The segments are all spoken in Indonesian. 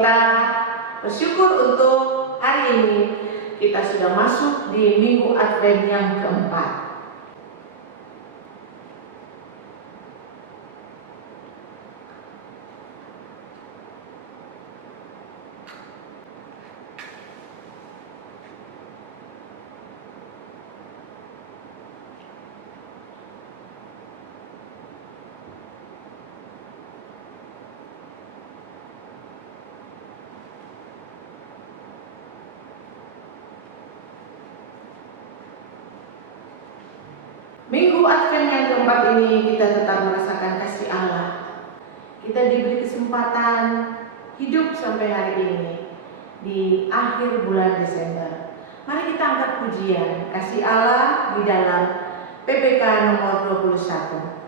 kita bersyukur untuk hari ini kita sudah masuk di Minggu Advent yang keempat. Minggu Advent yang keempat ini kita tetap merasakan kasih Allah. Kita diberi kesempatan hidup sampai hari ini di akhir bulan Desember. Mari kita angkat pujian kasih Allah di dalam PPK nomor 21.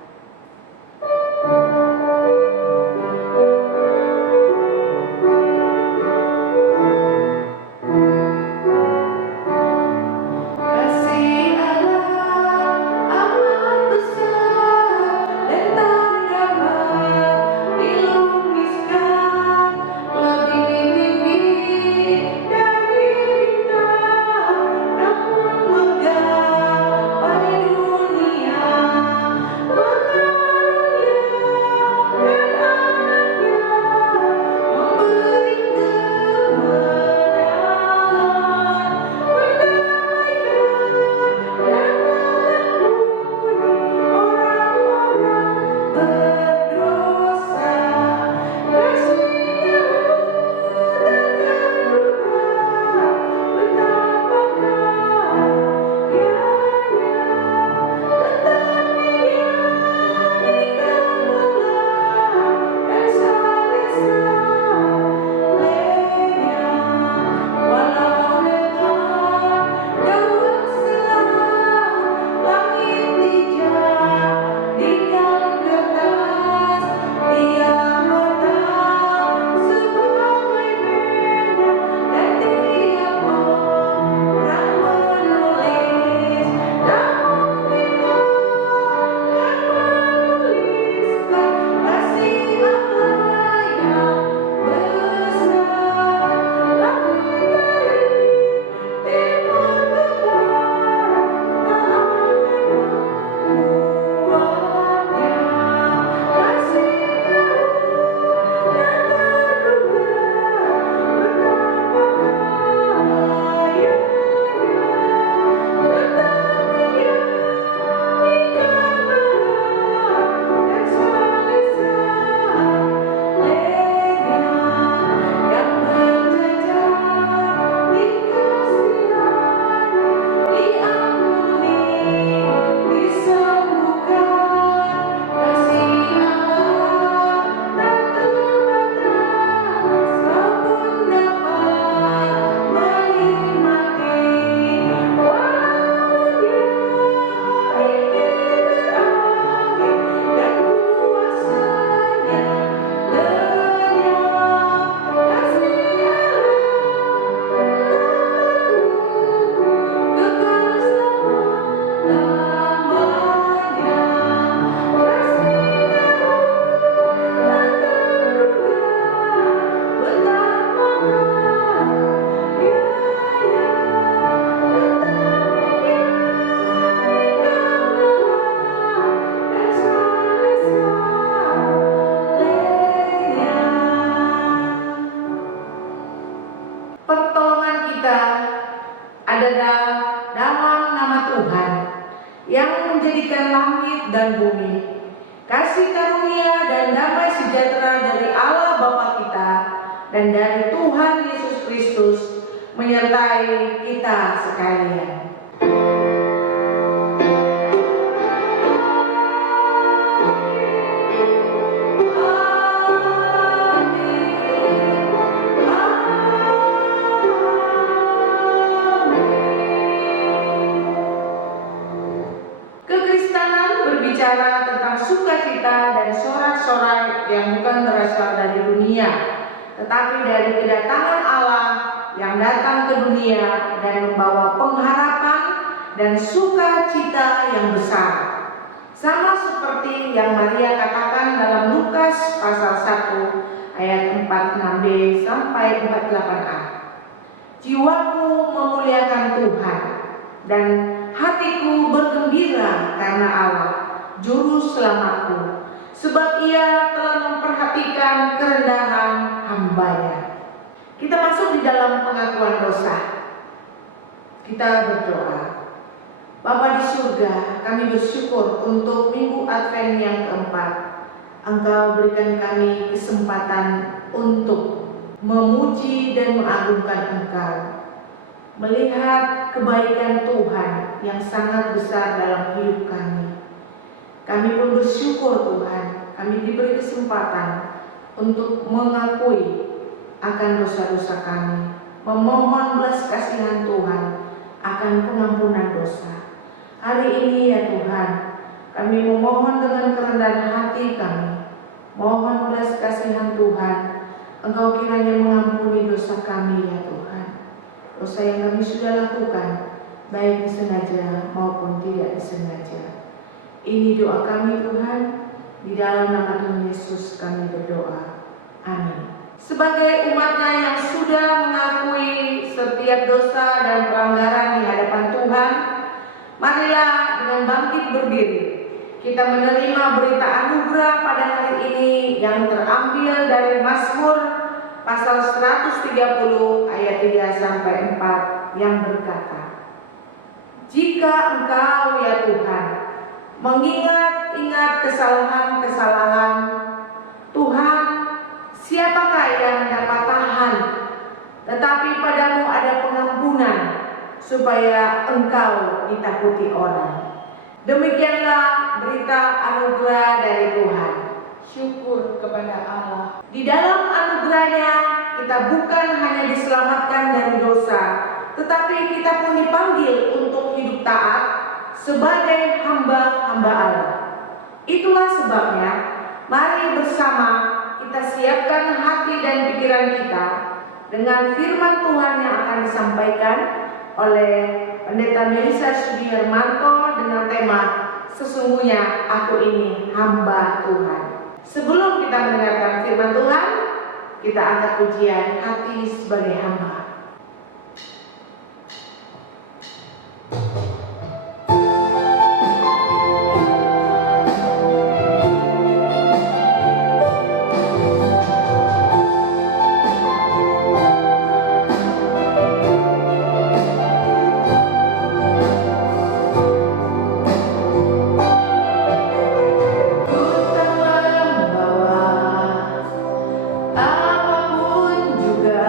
Adalah dalam nama Tuhan yang menjadikan langit dan bumi. Kasih karunia dan damai sejahtera dari Allah Bapa kita dan dari Tuhan Yesus Kristus menyertai kita sekalian. Tentang sukacita dan sorak-sorai yang bukan berasal dari dunia, tetapi dari kedatangan Allah yang datang ke dunia dan membawa pengharapan dan sukacita yang besar. Sama seperti yang Maria katakan dalam Lukas pasal 1 ayat 46b sampai 48a. Jiwaku memuliakan Tuhan dan hatiku bergembira karena Allah, juru selamatku, sebab Ia telah memperhatikan kerendahan hamba-Nya. Kita masuk di dalam pengakuan dosa. Kita berdoa. Bapa di surga, kami bersyukur untuk minggu Advent yang keempat. Engkau berikan kami kesempatan untuk memuji dan mengagungkan Engkau, melihat kebaikan Tuhan yang sangat besar dalam hidup kami. Kami pun bersyukur Tuhan, kami diberi kesempatan untuk mengakui akan dosa-dosa kami, memohon belas kasihan Tuhan akan pengampunan dosa. Hari ini ya Tuhan, kami memohon dengan kerendahan hati kami, mohon belas kasihan Tuhan, Engkau kiranya mengampuni dosa kami ya Tuhan. Dosa yang kami sudah lakukan, baik disengaja maupun tidak disengaja. Ini doa kami Tuhan, di dalam nama Tuhan Yesus kami berdoa. Amin. Sebagai umat-Nya yang sudah mengakui setiap dosa dan pelanggaran di hadapan Tuhan, marilah dengan bangkit berdiri kita menerima berita anugerah pada hari ini yang terambil dari Mazmur pasal 130 ayat 3 sampai 4 yang berkata, "Jika Engkau ya Tuhan mengingat-ingat kesalahan-kesalahan, Tuhan, siapakah yang dapat tahan? Tetapi padamu ada pengampunan, supaya Engkau ditakuti orang." Demikianlah berita anugerah dari Tuhan. Syukur kepada Allah. Di dalam anugerahnya kita bukan hanya diselamatkan dari dosa, tetapi kita pun dipanggil untuk hidup taat sebagai hamba-hamba Allah. Itulah sebabnya mari bersama kita siapkan hati dan pikiran kita dengan firman Tuhan yang akan disampaikan oleh Pendeta Melisa Sudiharmanto dengan tema "Sesungguhnya Aku Ini Hamba Tuhan." Sebelum kita mendengarkan firman Tuhan, kita angkat pujian hati sebagai hamba. Apapun juga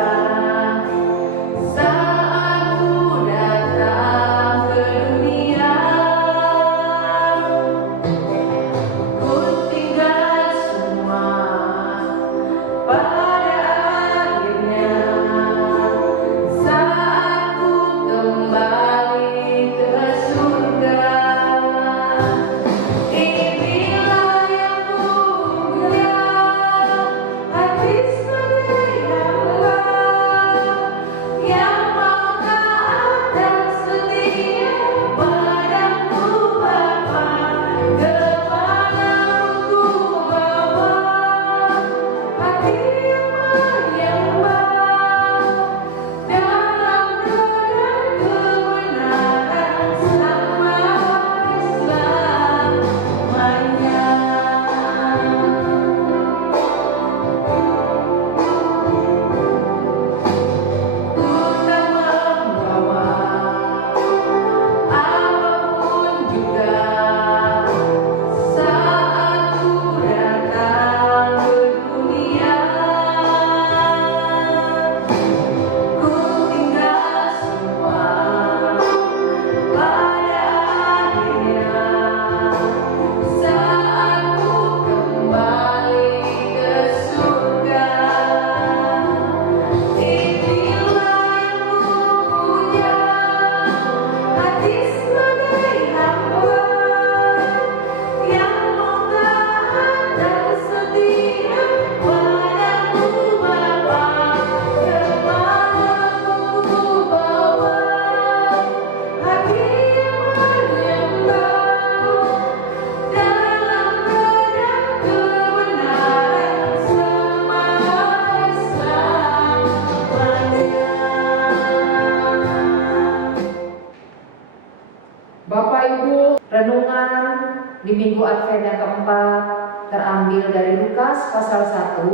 di Minggu Advent yang keempat terambil dari Lukas pasal 1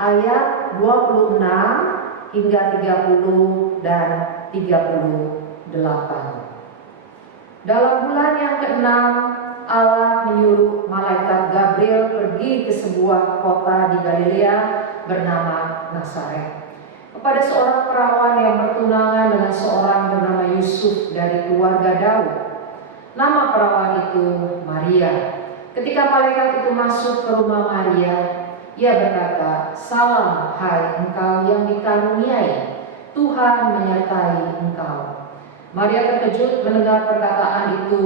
ayat 26 hingga 30 dan 38. Dalam bulan yang ke-6, Allah menyuruh malaikat Gabriel pergi ke sebuah kota di Galilea bernama Nazaret, kepada seorang perawan yang bertunangan dengan seorang bernama Yusuf dari keluarga Daud. Nama perawan itu Maria. Ketika malaikat itu masuk ke rumah Maria, ia berkata, "Salam, hai engkau yang dikaruniai, Tuhan menyertai engkau." Maria terkejut mendengar perkataan itu,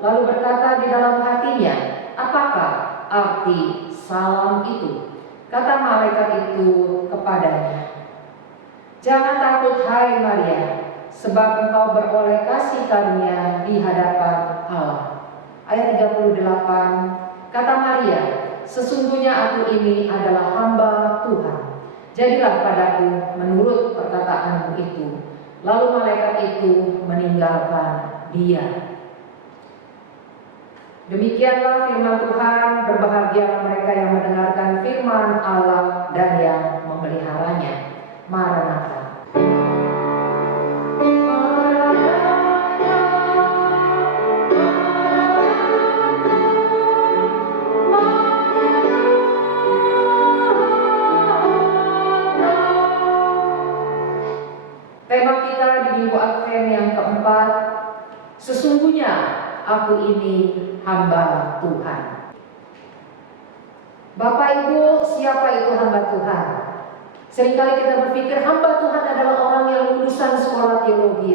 lalu berkata di dalam hatinya, "Apakah arti salam itu?" Kata malaikat itu kepadanya, "Jangan takut, hai Maria, sebab engkau beroleh kasih karunia di hadapan Allah." Ayat 38, kata Maria, "Sesungguhnya aku ini adalah hamba Tuhan. Jadilah padaku menurut perkataanmu itu." Lalu malaikat itu meninggalkan dia. Demikianlah firman Tuhan. Berbahagia mereka yang mendengarkan firman Allah dan yang memeliharanya. Maranatha. Tema kita di Minggu Advent yang keempat, sesungguhnya aku ini hamba Tuhan. Bapak Ibu, siapa itu hamba Tuhan? Seringkali kita berpikir hamba Tuhan adalah orang yang lulusan sekolah teologi.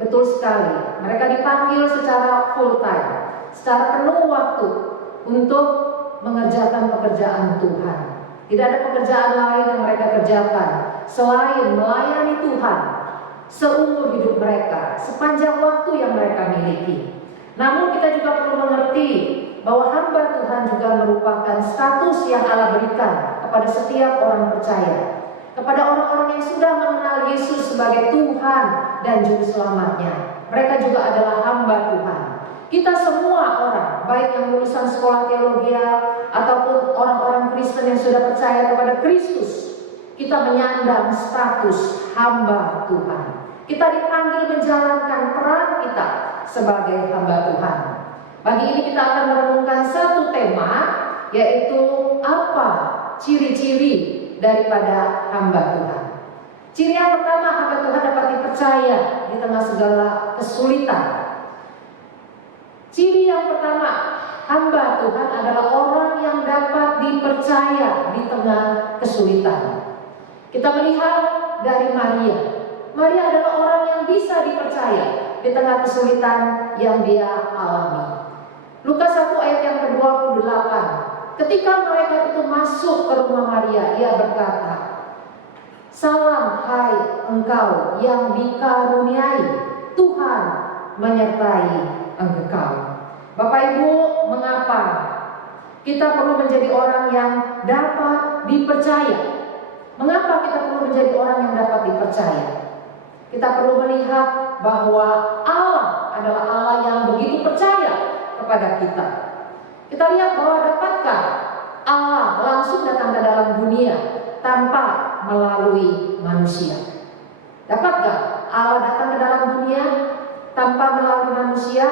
Betul sekali, mereka dipanggil secara full time, secara penuh waktu untuk mengerjakan pekerjaan Tuhan. Tidak ada pekerjaan lain yang mereka kerjakan selain melayani Tuhan seumur hidup mereka, sepanjang waktu yang mereka miliki. Namun kita juga perlu mengerti bahwa hamba Tuhan juga merupakan status yang Allah berikan kepada setiap orang percaya, kepada orang-orang yang sudah mengenal Yesus sebagai Tuhan dan Juru Selamatnya. Mereka juga adalah hamba Tuhan. Kita semua orang, baik yang lulusan sekolah teologi ataupun orang-orang Kristen yang sudah percaya kepada Kristus, kita menyandang status hamba Tuhan. Kita dipanggil menjalankan peran kita sebagai hamba Tuhan. Pagi ini kita akan merenungkan satu tema, yaitu apa ciri-ciri daripada hamba Tuhan. Ciri yang pertama, hamba Tuhan dapat dipercaya di tengah segala kesulitan. Ciri yang pertama, hamba Tuhan adalah orang yang dapat dipercaya di tengah kesulitan. Kita melihat dari Maria. Maria adalah orang yang bisa dipercaya di tengah kesulitan yang dia alami. Lukas 1 ayat yang ke-28. Ketika malaikat itu masuk ke rumah Maria, ia berkata, "Salam, hai engkau yang dikaruniai, Tuhan menyertai engkau." Bapak Ibu, mengapa kita perlu menjadi orang yang dapat dipercaya? Mengapa kita perlu menjadi orang yang dapat dipercaya? Kita perlu melihat bahwa Allah adalah Allah yang begitu percaya kepada kita. Kita lihat bahwa dapatkah Allah langsung datang ke dalam dunia tanpa melalui manusia? Dapatkah Allah datang ke dalam dunia tanpa melalui manusia?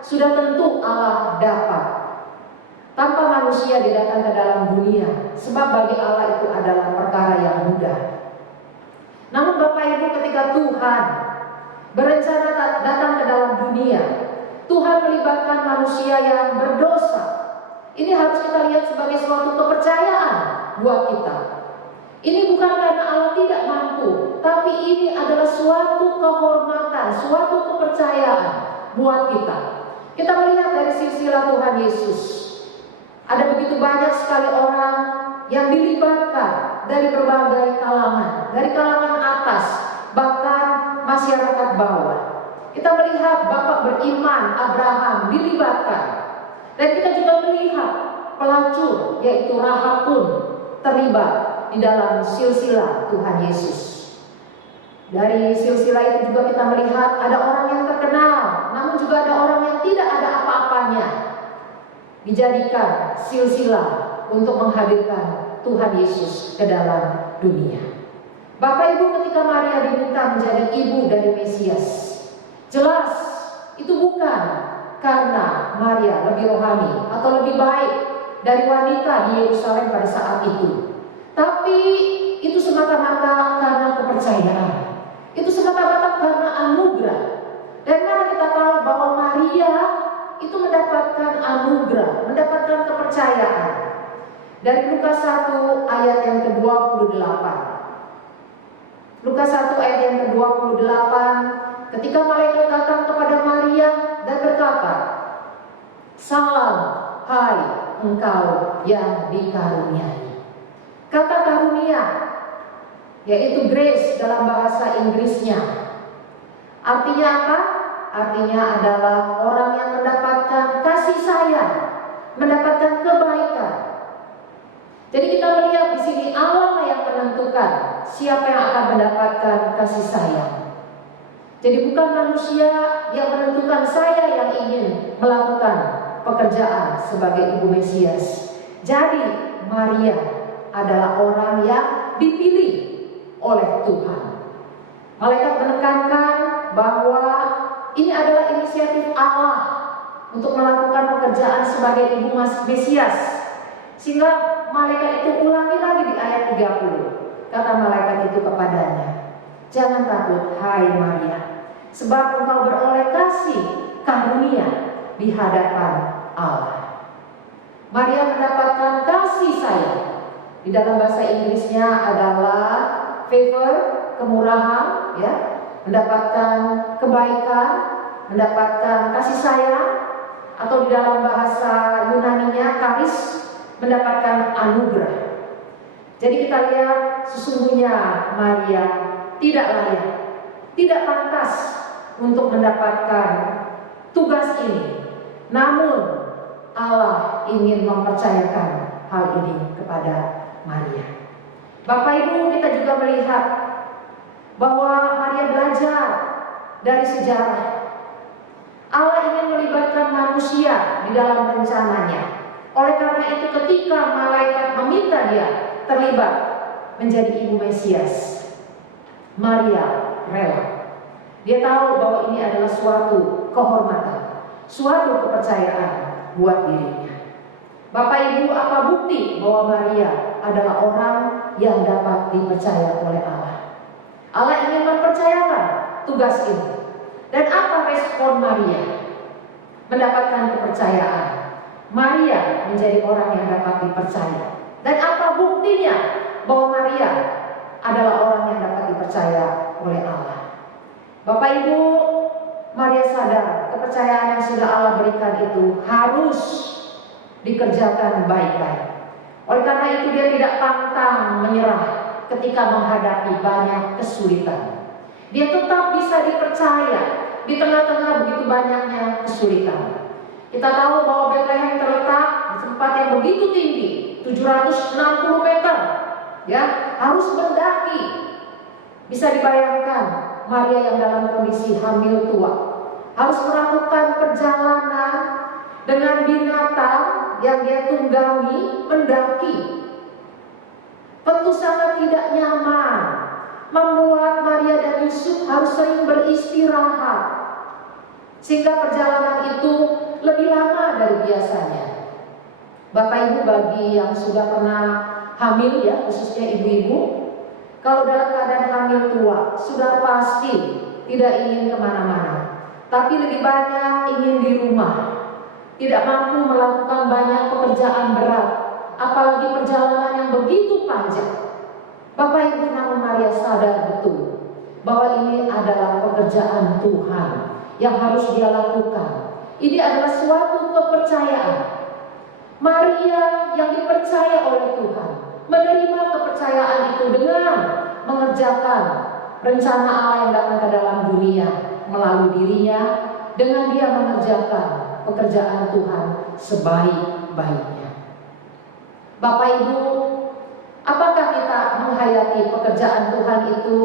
Sudah tentu Allah dapat. Tanpa manusia dia datang ke dalam dunia, sebab bagi Allah itu adalah perkara yang mudah. Namun Bapak Ibu, ketika Tuhan berencana datang ke dalam dunia, Tuhan melibatkan manusia yang berdosa. Ini harus kita lihat sebagai suatu kepercayaan buat kita. Ini bukan karena Allah tidak mampu, tapi ini adalah suatu kehormatan, suatu kepercayaan buat kita. Kita melihat dari silsilah Tuhan Yesus, ada begitu banyak sekali orang yang dilibatkan dari berbagai kalangan, dari kalangan atas, bahkan masyarakat bawah. Kita melihat bapak beriman Abraham dilibatkan, dan kita juga melihat pelacur yaitu Rahab pun terlibat di dalam silsilah Tuhan Yesus. Dari silsilah itu juga kita melihat ada orang yang terkenal, namun juga ada orang yang tidak ada apa-apanya. dijadikan silsilah untuk menghadirkan Tuhan Yesus ke dalam dunia. Bapak Ibu, ketika Maria diminta menjadi ibu dari Mesias, jelas itu bukan karena Maria lebih rohani atau lebih baik dari wanita di Yerusalem pada saat itu, tapi itu semata-mata karena kepercayaan. Itu semata-mata karena anugerah. Dan mana kita tahu bahwa Maria itu mendapatkan anugerah, mendapatkan kepercayaan. Dari Lukas 1 ayat yang ke-28. Lukas 1 ayat yang ke-28, ketika malaikat datang kepada Maria dan berkata, "Salam, hai engkau yang dikaruniai." Kata karunia, yaitu grace dalam bahasa Inggrisnya, artinya apa? Artinya adalah orang yang mendapatkan kasih sayang, mendapatkan kebaikan. Jadi kita melihat di sini Allah yang menentukan siapa yang akan mendapatkan kasih sayang. Jadi bukan manusia yang menentukan saya yang ingin melakukan pekerjaan sebagai ibu Mesias. Jadi Maria adalah orang yang dipilih oleh Tuhan. Malaikat menekankan bahwa ini adalah inisiatif Allah untuk melakukan pekerjaan sebagai ibu Mesias. Sehingga malaikat itu ulangi lagi di ayat 30. Kata malaikat itu kepadanya, "Jangan takut, hai Maria, sebab engkau beroleh kasih karunia di hadapan Allah." Maria mendapatkan kasih sayang. Di dalam bahasa Inggrisnya adalah favor, kemurahan, ya, mendapatkan kebaikan, mendapatkan kasih sayang, atau di dalam bahasa Yunaninya charis, mendapatkan anugerah. Jadi kita lihat sesungguhnya Maria tidak layak, tidak pantas untuk mendapatkan tugas ini. Namun Allah ingin mempercayakan hal ini kepada Maria. Bapak Ibu, kita juga melihat bahwa Maria belajar dari sejarah. Allah ingin melibatkan manusia di dalam rencananya. Oleh karena itu ketika malaikat meminta dia terlibat menjadi ibu Mesias, Maria rela. Dia tahu bahwa ini adalah suatu kehormatan, suatu kepercayaan buat dirinya. Bapak Ibu, apa bukti bahwa Maria adalah orang yang dapat dipercaya oleh Allah? Allah ingin mempercayakan tugas ini. Dan apa respon Maria? Mendapatkan kepercayaan. Maria menjadi orang yang dapat dipercaya. Dan apa buktinya bahwa Maria adalah orang yang dapat dipercaya oleh Allah? Bapak Ibu, Maria sadar kepercayaan yang sudah Allah berikan itu harus dikerjakan baik-baik. Oleh karena itu dia tidak pantang menyerah ketika menghadapi banyak kesulitan. Dia tetap bisa dipercaya di tengah-tengah begitu banyaknya kesulitan. Kita tahu bahwa Bethlehem terletak di tempat yang begitu tinggi, 760 meter, ya, harus mendaki. Bisa dibayangkan Maria yang dalam kondisi hamil tua harus melakukan perjalanan dengan binatang yang dia tunggangi mendaki. Tentu sangat tidak nyaman, membuat Maria dan Yusuf harus sering beristirahat, sehingga perjalanan itu lebih lama dari biasanya. Bapak Ibu, bagi yang sudah pernah hamil, ya, khususnya ibu-ibu, kalau dalam keadaan hamil tua sudah pasti tidak ingin kemana-mana, tapi lebih banyak ingin di rumah. Tidak mampu melakukan banyak pekerjaan berat, apalagi perjalanan yang begitu panjang. Bapak Ibu, namun Maria sadar betul bahwa ini adalah pekerjaan Tuhan yang harus dia lakukan. Ini adalah suatu kepercayaan. Maria yang dipercaya oleh Tuhan menerima kepercayaan itu dengan mengerjakan rencana Allah yang datang ke dalam dunia melalui dirinya, dengan dia mengerjakan pekerjaan Tuhan sebaik-baiknya. Bapak Ibu, apakah kita menghayati pekerjaan Tuhan itu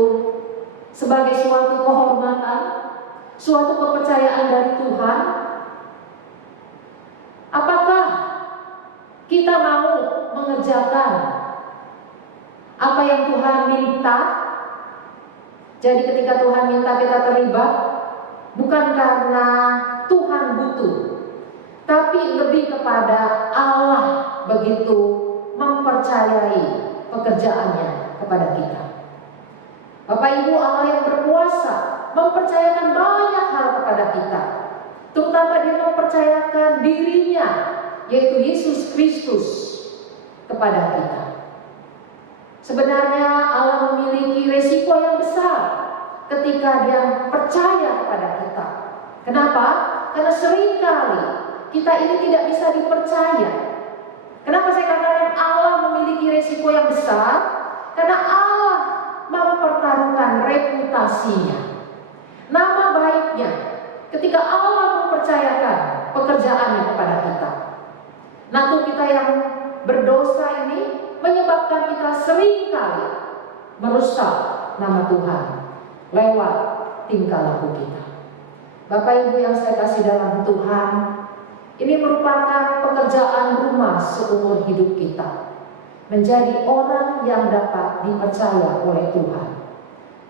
sebagai suatu kehormatan, suatu kepercayaan dari Tuhan? Apakah kita mau mengerjakan apa yang Tuhan minta. Jadi ketika Tuhan minta kita terlibat, bukan karena Tuhan butuh, tapi lebih kepada Allah begitu mempercayai pekerjaannya kepada kita. Bapak Ibu, Allah yang berkuasa mempercayakan banyak hal kepada kita, terutama Dia mempercayakan dirinya, yaitu Yesus Kristus, kepada kita. Sebenarnya Allah memiliki resiko yang besar ketika Dia percaya kepada kita. Kenapa? Karena seringkali kita ini tidak bisa dipercaya. Kenapa saya katakan Allah memiliki resiko yang besar? Karena Allah mempertaruhkan reputasinya, nama baiknya, ketika Allah mempercayakan pekerjaannya kepada kita. Natur kita yang berdosa ini menyebabkan kita seringkali merusak nama Tuhan lewat tingkah laku kita. Bapak Ibu yang saya kasih dalam Tuhan, ini merupakan pekerjaan rumah seumur hidup kita, menjadi orang yang dapat dipercaya oleh Tuhan.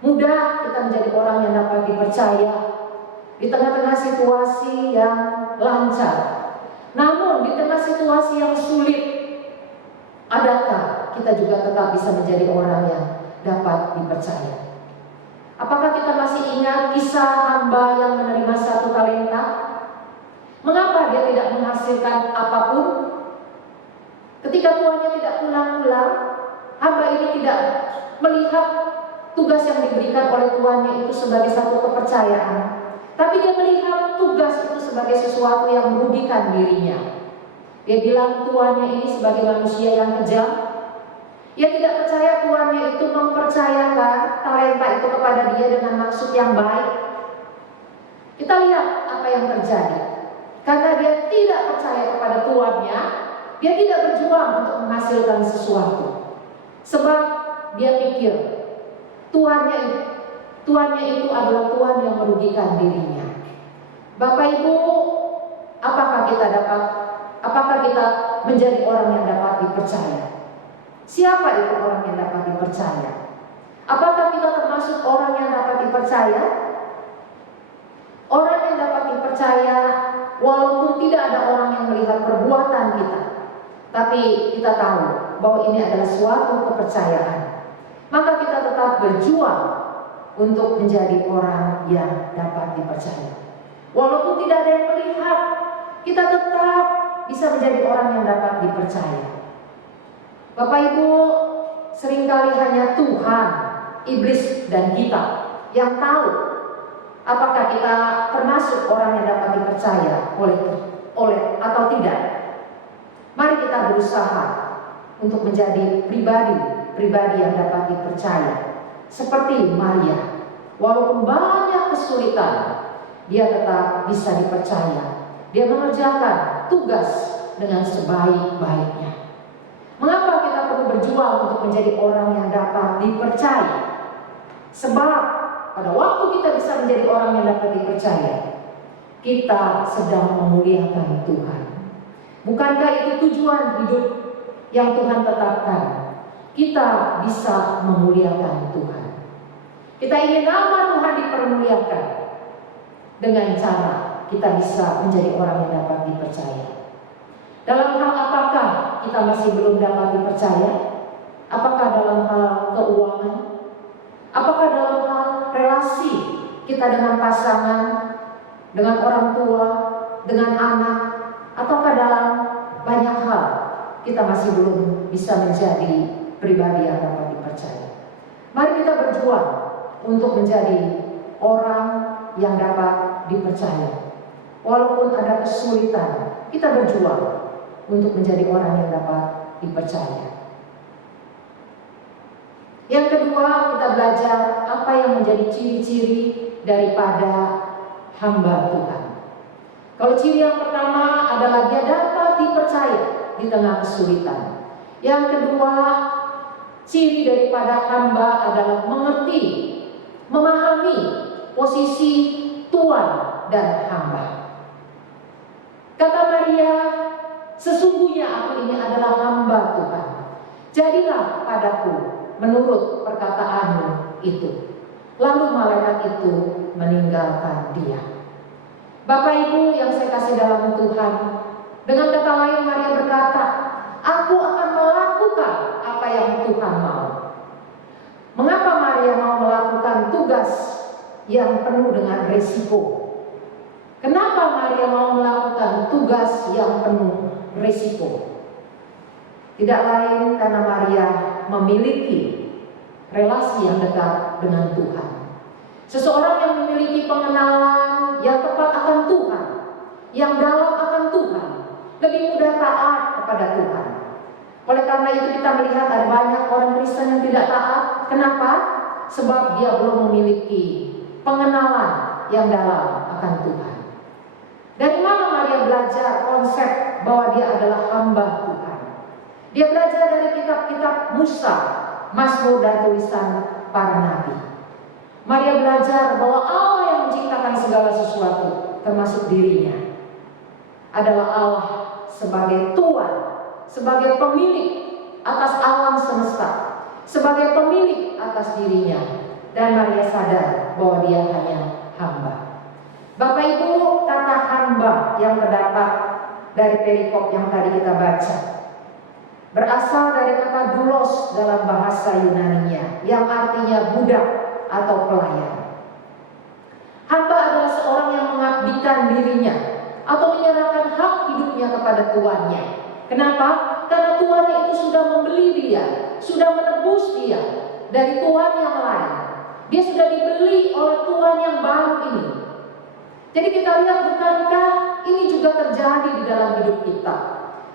Mudah kita menjadi orang yang dapat dipercaya di tengah-tengah situasi yang lancar. Namun di tengah situasi yang sulit, adakah kita juga tetap bisa menjadi orang yang dapat dipercaya? Apakah kita masih ingat kisah hamba yang menerima 1 talenta? Mengapa dia tidak menghasilkan apapun? Ketika tuannya tidak pulang-pulang, hamba ini tidak melihat tugas yang diberikan oleh tuannya itu sebagai satu kepercayaan, tapi dia melihat tugas itu sebagai sesuatu yang merugikan dirinya. Dia bilang tuannya ini sebagai manusia yang kejam. Dia tidak percaya tuannya itu mempercayakan talenta itu kepada dia dengan maksud yang baik. Kita lihat apa yang terjadi. Karena dia tidak percaya kepada tuannya, dia tidak berjuang untuk menghasilkan sesuatu. Sebab dia pikir tuannya itu adalah tuan yang merugikan dirinya. Bapak Ibu, apakah kita menjadi orang yang dapat dipercaya? Siapa itu orang yang dapat dipercaya? Apakah kita termasuk orang yang dapat dipercaya? Orang yang dapat dipercaya walaupun tidak ada orang yang melihat perbuatan kita, tapi kita tahu bahwa ini adalah suatu kepercayaan. Maka kita tetap berjuang untuk menjadi orang yang dapat dipercaya. Walaupun tidak ada yang melihat, kita tetap bisa menjadi orang yang dapat dipercaya. Bapak Ibu, seringkali hanya Tuhan, iblis dan kita yang tahu apakah kita termasuk orang yang dapat dipercaya oleh atau tidak. Mari kita berusaha untuk menjadi pribadi yang dapat dipercaya. Seperti Maria, walaupun banyak kesulitan, dia tetap bisa dipercaya. Dia mengerjakan tugas dengan sebaik-baiknya. Mengapa kita perlu berjuang untuk menjadi orang yang dapat dipercaya? Sebab pada waktu kita bisa menjadi orang yang dapat dipercaya, kita sedang memuliakan Tuhan. Bukankah itu tujuan hidup yang Tuhan tetapkan? Kita bisa memuliakan Tuhan. Kita ingin nama Tuhan dipermuliakan dengan cara kita bisa menjadi orang yang dapat dipercaya. Dalam hal apakah kita masih belum dapat dipercaya? Apakah dalam hal keuangan? Apakah dalam hal relasi kita dengan pasangan, dengan orang tua, dengan anak? Ataukah dalam banyak hal kita masih belum bisa menjadi pribadi yang dapat dipercaya? Mari kita berjuang untuk menjadi orang yang dapat dipercaya. Walaupun ada kesulitan, kita berjuang untuk menjadi orang yang dapat dipercaya. Yang kedua, kita belajar apa yang menjadi ciri-ciri daripada hamba Tuhan. Kalau ciri yang pertama adalah dia dapat dipercaya di tengah kesulitan. Yang kedua, ciri daripada hamba adalah mengerti, memahami posisi tuan dan hamba. Kata Maria, sesungguhnya sesungguhnya aku ini adalah hamba Tuhan. Jadilah padaku menurut perkataanmu itu. Lalu malaikat itu meninggalkan dia. Bapak Ibu yang saya kasih dalam Tuhan, dengan kata lain Maria berkata, aku akan melakukan apa yang Tuhan mau. Mengapa Maria mau melakukan tugas yang penuh dengan resiko? Kenapa Maria mau melakukan tugas yang penuh resiko? Tidak lain karena Maria memiliki relasi yang dekat dengan Tuhan. Seseorang yang memiliki pengenalan yang tepat akan Tuhan, yang dalam akan Tuhan, lebih mudah taat kepada Tuhan. Oleh karena itu kita melihat ada banyak orang Kristen yang tidak taat. Kenapa? Sebab dia belum memiliki pengenalan yang dalam akan Tuhan. Dari mana Maria belajar konsep bahwa dia adalah hamba Tuhan? Dia belajar dari kitab-kitab Musa, Mazmur dan tulisan para nabi. Maria belajar bahwa Allah yang menciptakan segala sesuatu, termasuk dirinya, adalah Allah sebagai Tuhan, sebagai pemilik atas alam semesta, sebagai pemilik atas dirinya. Dan Maria sadar bahwa dia hanya hamba. Bapak Ibu, kata hamba yang terdapat dari perikop yang tadi kita baca berasal dari kata doulos dalam bahasa Yunani-nya, yang artinya budak atau pelayan. Hamba adalah seorang yang mengabdikan dirinya atau menyerahkan hak hidupnya kepada tuannya. Kenapa? Karena tuannya itu sudah membeli dia, sudah menebus dia dari tuan yang lain. Dia sudah dibeli oleh tuan yang baru ini. Jadi kita lihat, bukankah ini juga terjadi di dalam hidup kita?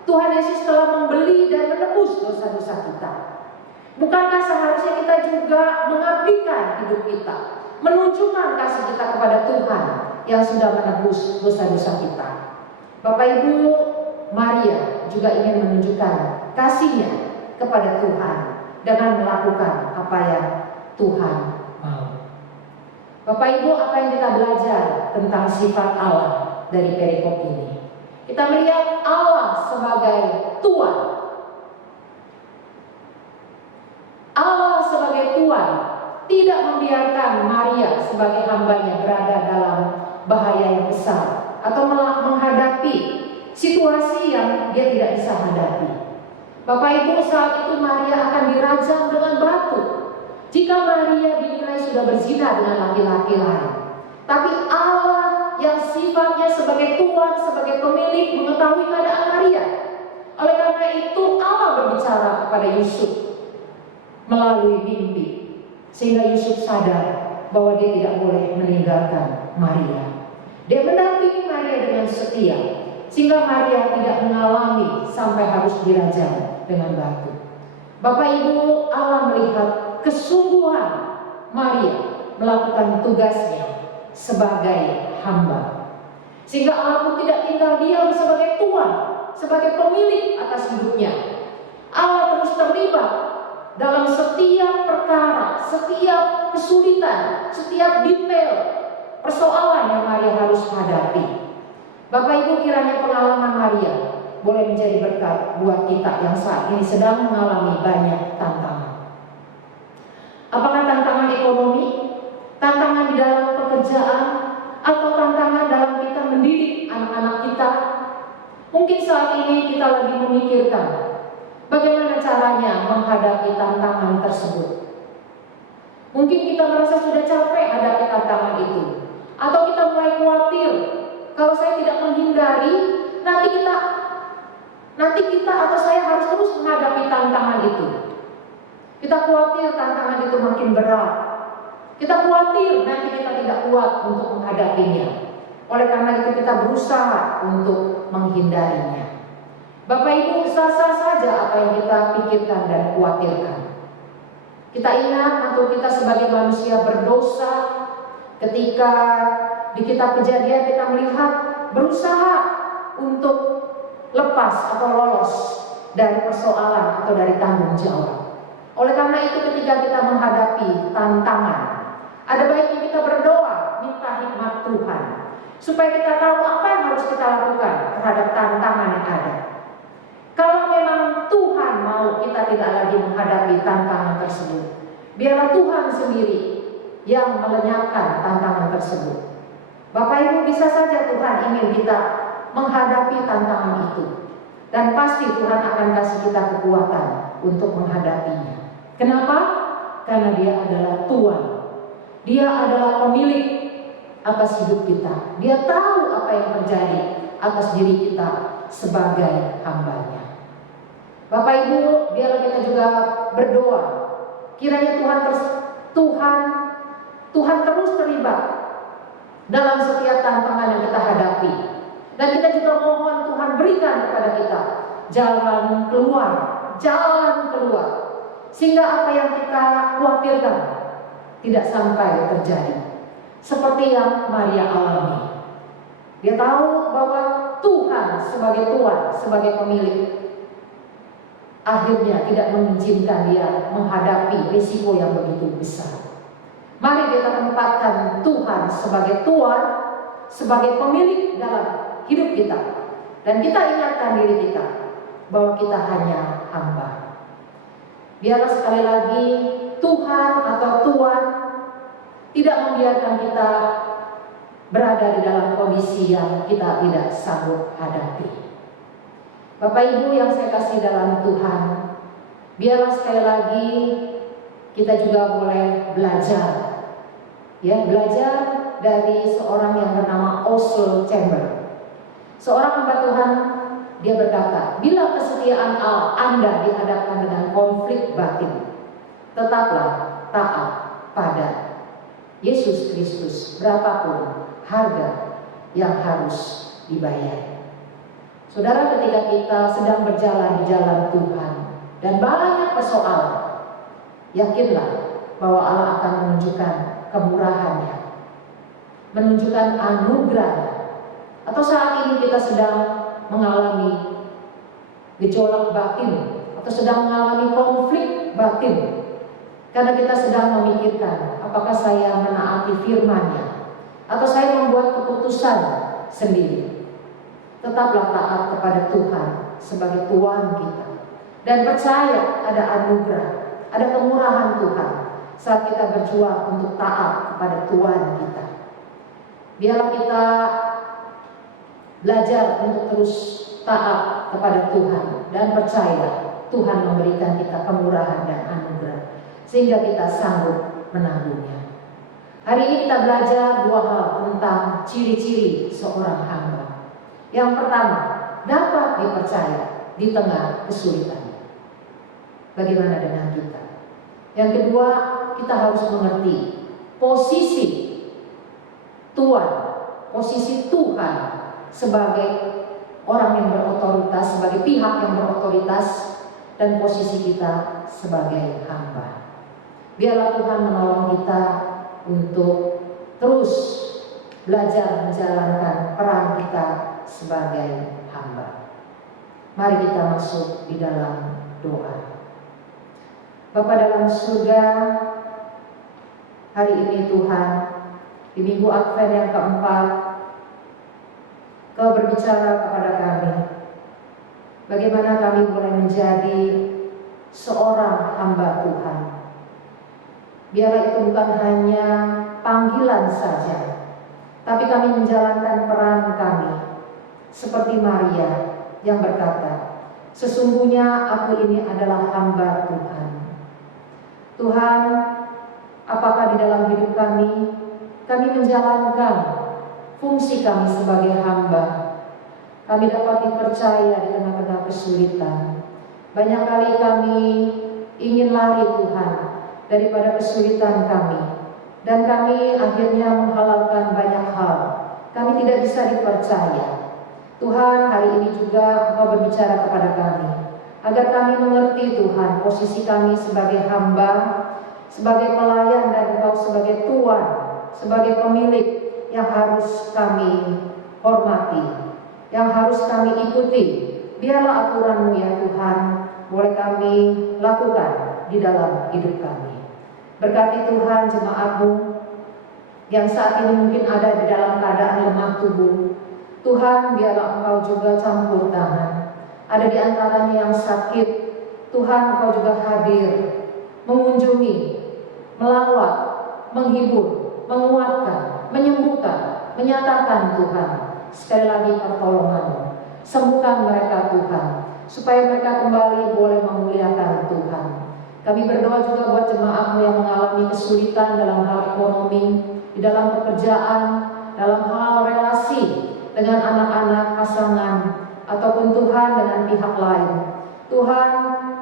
Tuhan Yesus telah membeli dan menebus dosa-dosa kita. Bukankah seharusnya kita juga mengabdikan hidup kita, menunjukkan kasih kita kepada Tuhan yang sudah menebus dosa-dosa kita? Bapak Ibu, Maria juga ingin menunjukkan kasihnya kepada Tuhan dengan melakukan apa yang Tuhan mau. Bapak Ibu, apa yang kita belajar tentang sifat Allah dari perikop ini? Kita melihat Allah sebagai Tuhan. Allah sebagai Tuhan tidak membiarkan Maria sebagai hambanya berada dalam bahaya yang besar atau menghadapi situasi yang dia tidak bisa hadapi. Bapak Ibu, saat itu Maria akan dirajam dengan batu jika Maria dinilai sudah berzina dengan laki-laki lain. Tapi Allah yang sifatnya sebagai Tuhan, sebagai pemilik, mengetahui keadaan Maria. Oleh karena itu Allah berbicara kepada Yusuf melalui mimpi, sehingga Yusuf sadar bahwa dia tidak boleh meninggalkan Maria. Dia mendampingi Maria dengan setia, sehingga Maria tidak mengalami sampai harus dirajam dengan batu. Bapak Ibu, Allah melihat kesungguhan Maria melakukan tugasnya sebagai hamba, sehingga Allah pun tidak tinggal diam sebagai Tuhan, sebagai pemilik atas hidupnya. Allah terus terlibat dalam setiap perkara, setiap kesulitan, setiap detail persoalan yang Maria harus hadapi. Bapak Ibu, kiranya pengalaman Maria boleh menjadi berkat buat kita yang saat ini sedang mengalami banyak tantangan. Apakah tantangan ekonomi, tantangan di dalam pekerjaan, atau tantangan dalam kita mendidik anak-anak kita? Mungkin saat ini kita lagi memikirkan bagaimana caranya menghadapi tantangan tersebut. Mungkin kita merasa sudah capek hadapi tantangan itu, atau kita mulai khawatir kalau saya tidak menghindari, nanti kita atau saya harus terus menghadapi tantangan itu. Kita khawatir tantangan itu makin berat. Kita khawatir nanti kita tidak kuat untuk menghadapinya. Oleh karena itu kita berusaha untuk menghindarinya. Bapak Ibu, sah-sah saja apa yang kita pikirkan dan khawatirkan. Kita ingat atau kita sebagai manusia berdosa, ketika di kitab Kejadian kita melihat berusaha untuk lepas atau lolos dari persoalan atau dari tanggung jawab. Oleh karena itu ketika kita menghadapi tantangan, ada baiknya kita berdoa, minta hikmat Tuhan, supaya kita tahu apa yang harus kita lakukan terhadap tantangan yang ada. Kalau memang Tuhan mau kita tidak lagi menghadapi tantangan tersebut, biarlah Tuhan sendiri yang melenyapkan tantangan tersebut. Bapak Ibu, bisa saja Tuhan ingin kita menghadapi tantangan itu, dan pasti Tuhan akan kasih kita kekuatan untuk menghadapinya. Kenapa? Karena Dia adalah Tuhan. Dia adalah pemilik atas hidup kita. Dia tahu apa yang terjadi atas diri kita sebagai hamba-Nya. Bapak Ibu, biarlah kita juga berdoa. Kiranya Tuhan terus terlibat dalam setiap tantangan yang kita hadapi. Dan kita juga mohon Tuhan berikan kepada kita jalan keluar. Sehingga apa yang kita khawatirkan tidak sampai terjadi. Seperti yang Maria alami. Dia tahu bahwa Tuhan sebagai Tuhan, sebagai pemilik, akhirnya tidak mengizinkan dia menghadapi risiko yang begitu besar. Mari kita tempatkan Tuhan sebagai Tuhan, sebagai pemilik dalam hidup kita. Dan kita ingatkan diri kita bahwa kita hanya hamba. Biarlah sekali lagi Tuhan atau Tuhan tidak membiarkan kita berada di dalam kondisi yang kita tidak sanggup hadapi. Bapak Ibu yang saya kasih dalam Tuhan, biarlah sekali lagi kita juga boleh belajar, belajar dari seorang yang bernama Oswald Chambers. Seorang hamba Tuhan, dia berkata, bila kesetiaan Anda dihadapkan dengan konflik batin, tetaplah taat pada Yesus Kristus, berapapun harga yang harus dibayar. Saudara, ketika kita sedang berjalan di jalan Tuhan dan banyak persoalan, yakinlah bahwa Allah akan menunjukkan kemurahan-Nya, menunjukkan anugerah-Nya. Atau saat ini kita sedang mengalami gejolak batin atau sedang mengalami konflik batin, karena kita sedang memikirkan apakah saya menaati firman-Nya atau saya membuat keputusan sendiri. Tetaplah taat kepada Tuhan sebagai Tuhan kita, dan percaya ada anugerah, ada kemurahan Tuhan saat kita berjuang untuk taat kepada Tuhan kita. Biarlah kita belajar untuk terus taat kepada Tuhan dan percaya Tuhan memberikan kita kemurahan dan anugerah sehingga kita sanggup menanggungnya. Hari ini kita belajar dua hal tentang ciri-ciri seorang hamba. Yang pertama, dapat dipercaya di tengah kesulitan. Bagaimana dengan kita? Yang kedua, kita harus mengerti posisi Tuhan, posisi Tuhan sebagai orang yang berotoritas, sebagai pihak yang berotoritas, dan posisi kita sebagai hamba. Biarlah Tuhan menolong kita untuk terus belajar menjalankan peran kita sebagai hamba. Mari kita masuk di dalam doa. Bapa dalam surga, hari ini Tuhan, di minggu Advent yang keempat, Kau berbicara kepada kami bagaimana kami boleh menjadi seorang hamba Tuhan. Biarlah itu bukan hanya panggilan saja, tapi kami menjalankan peran kami seperti Maria yang berkata, sesungguhnya aku ini adalah hamba Tuhan. Tuhan, apakah di dalam hidup kami menjalankan fungsi kami sebagai hamba? Kami dapat dipercaya di tengah-tengah kesulitan. Banyak kali kami ingin lari Tuhan daripada kesulitan kami, dan kami akhirnya menghalalkan banyak hal. Kami tidak bisa dipercaya. Tuhan, hari ini juga Engkau berbicara kepada kami agar kami mengerti Tuhan posisi kami sebagai hamba, sebagai pelayan, dan Engkau sebagai Tuhan, sebagai pemilik yang harus kami hormati, yang harus kami ikuti. Biarlah aturan-Mu ya Tuhan boleh kami lakukan di dalam hidup kami. Berkati Tuhan jemaat-Mu yang saat ini mungkin ada di dalam keadaan lemah tubuh. Tuhan, biarlah Engkau juga campur tangan. ada di antaranya yang sakit, Tuhan Engkau juga hadir, mengunjungi, melawat, menghibur, menguatkan, menyembuhkan, menyatakan Tuhan. Sekali lagi pertolongan-Mu, sembuhkan mereka Tuhan, supaya mereka kembali boleh memuliakan Tuhan. Kami berdoa juga buat jemaat-Mu yang mengalami kesulitan dalam hal ekonomi, di dalam pekerjaan, dalam hal relasi dengan anak-anak, pasangan, ataupun Tuhan dengan pihak lain. Tuhan,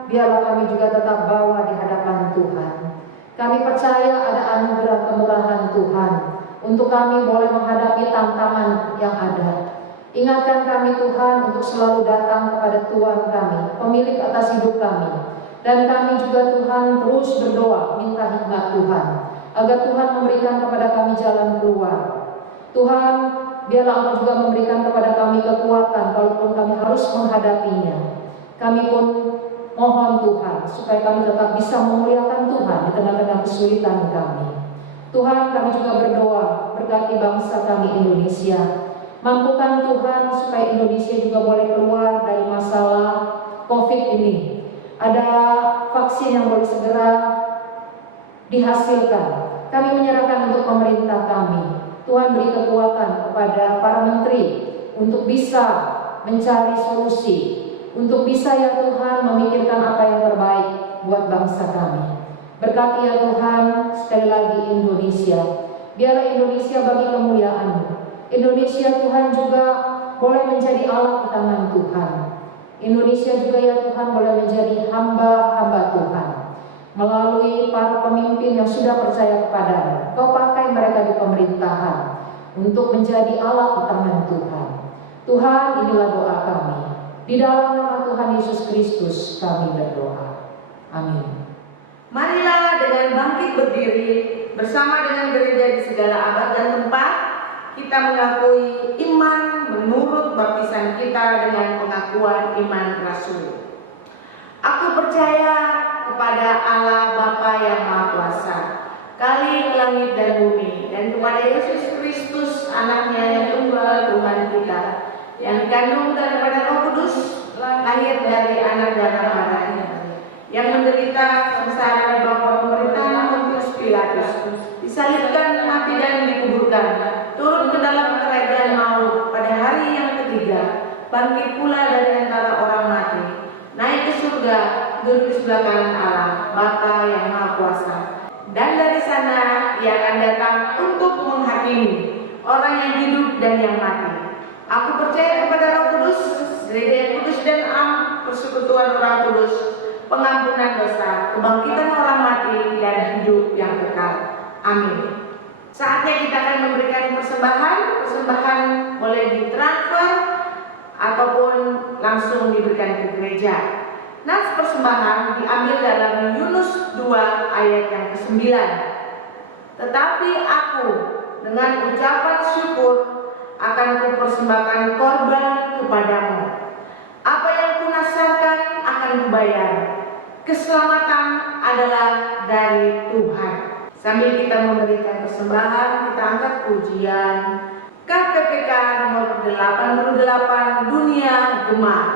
biarlah kami juga tetap bawa di hadapan Tuhan. Kami percaya ada anugerah kemurahan Tuhan untuk kami boleh menghadapi tantangan yang ada. Ingatkan kami Tuhan untuk selalu datang kepada Tuhan kami, pemilik atas hidup kami. Dan kami juga Tuhan terus berdoa, minta hikmat Tuhan, agar Tuhan memberikan kepada kami jalan keluar. Tuhan, biarlah Engkau juga memberikan kepada kami kekuatan kalaupun kami harus menghadapinya. Kami pun mohon Tuhan, supaya kami tetap bisa memuliakan Tuhan di tengah-tengah kesulitan kami. Tuhan, kami juga berdoa, berkati bangsa kami Indonesia. Mampukan Tuhan supaya Indonesia juga boleh keluar dari masalah COVID ini. Ada vaksin yang boleh segera dihasilkan. Kami menyerahkan untuk pemerintah kami. Tuhan beri kekuatan kepada para menteri untuk bisa mencari solusi, untuk bisa ya Tuhan memikirkan apa yang terbaik buat bangsa kami. Berkati ya Tuhan sekali lagi Indonesia. Biarlah Indonesia bagi kemuliaan-Mu. Indonesia Tuhan juga boleh menjadi alat di tangan Tuhan. Indonesia juga ya Tuhan boleh menjadi hamba-hamba Tuhan. Melalui para pemimpin yang sudah percaya kepada-Mu, Kau pakai mereka di pemerintahan untuk menjadi alat di tangan Tuhan. Tuhan, inilah doa kami. Di dalam nama Tuhan Yesus Kristus kami berdoa. Amin. Marilah dengan bangkit berdiri bersama dengan gereja di segala abad dan tempat, kita mengakui iman menurut baptisan kita dengan pengakuan iman rasul. Aku percaya kepada Allah Bapa yang Maha Kuasa, Kalik langit dan bumi, dan kepada Yesus Kristus, Anaknya yang tunggal Tuhan kita, yang dikandung daripada Roh Kudus, lahir dari anak darah Maria, yang menderita sengsara di bawah pemerintahan Pontius Pilatus, disalibkan, mati dan dikuburkan, turun ke dalam kerajaan maut pada hari yang ketiga, bangkit pula dari antara orang mati, naik ke surga, duduk di sebelah kanan Allah, Bapa yang Maha Kuasa. Dan dari sana Ia akan datang untuk menghakimi orang yang hidup dan yang mati. Aku percaya kepada Roh Kudus, gereja yang kudus dan am, persekutuan Roh Kudus, pengampunan dosa, kebangkitan orang mati, dan hidup yang kekal. Amin. Saatnya kita akan memberikan persembahan. Persembahan boleh ditransfer ataupun langsung diberikan ke gereja. Nas persembahan diambil dalam Yunus 2 ayat yang ke-9. Tetapi aku dengan ucapan syukur akan kupersembahkan korban kepadamu. Apa yang kunasarkan akan kubayar. Keselamatan adalah dari Tuhan. Sambil kita memberikan persembahan, kita angkat pujian KPPK nomor 88, Dunia Gemar.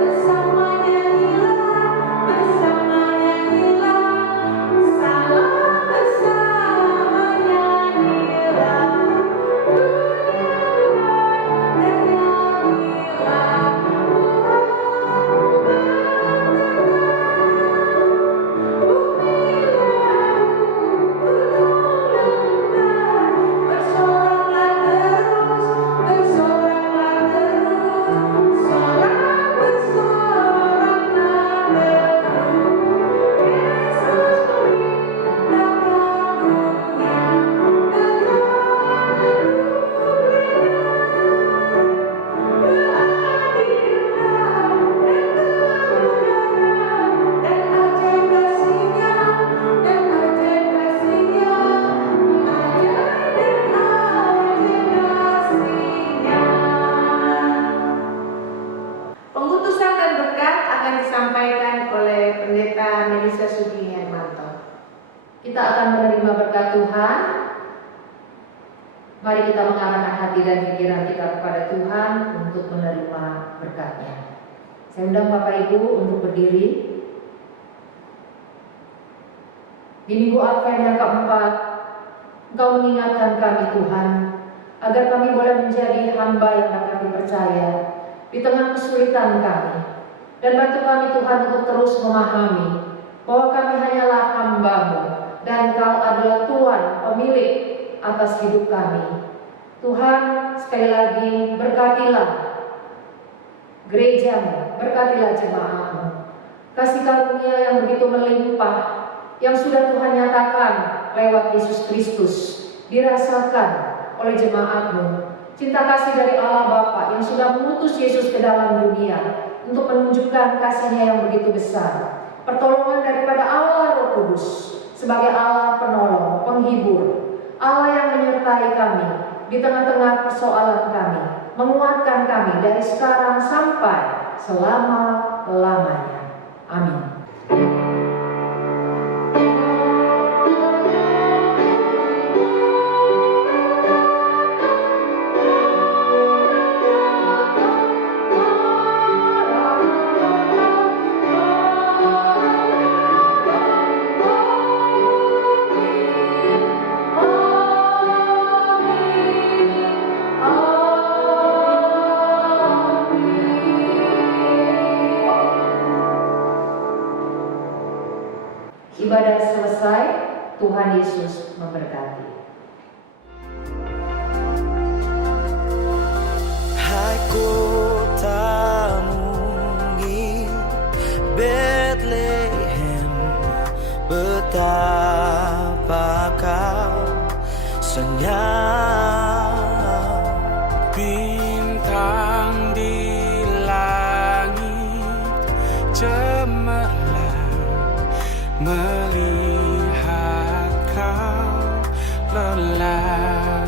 Bersama nyanyilah kita akan menerima berkat Tuhan. Mari kita mengarahkan hati dan pikiran kita kepada Tuhan untuk menerima berkat-Nya. Saya undang Bapak Ibu untuk berdiri. Di minggu Advent yang keempat, Engkau mengingatkan kami Tuhan, agar kami boleh menjadi hamba yang dapat dipercaya di tengah kesulitan kami. Dan bantu kami Tuhan untuk terus memahami bahwa kami hanyalah hamba-Mu dan Engkau adalah Tuhan pemilik atas hidup kami. Tuhan, sekali lagi berkatilah gereja-Mu, berkatilah jemaat-Mu. Kasih karunia yang begitu melimpah yang sudah Tuhan nyatakan lewat Yesus Kristus dirasakan oleh jemaat-Mu. Cinta kasih dari Allah Bapa yang sudah mengutus Yesus ke dalam dunia untuk menunjukkan kasih-Nya yang begitu besar. Pertolongan daripada Allah Roh Kudus sebagai Allah penolong, penghibur, Allah yang menyertai kami di tengah-tengah persoalan kami, menguatkan kami dari sekarang sampai selama-lamanya. Amin. Ibadah selesai, Tuhan Yesus memberkati. Hai kota mungil Bethlehem, betapa kau senyap. Bintang di langit cemerlang melihat kau lelah.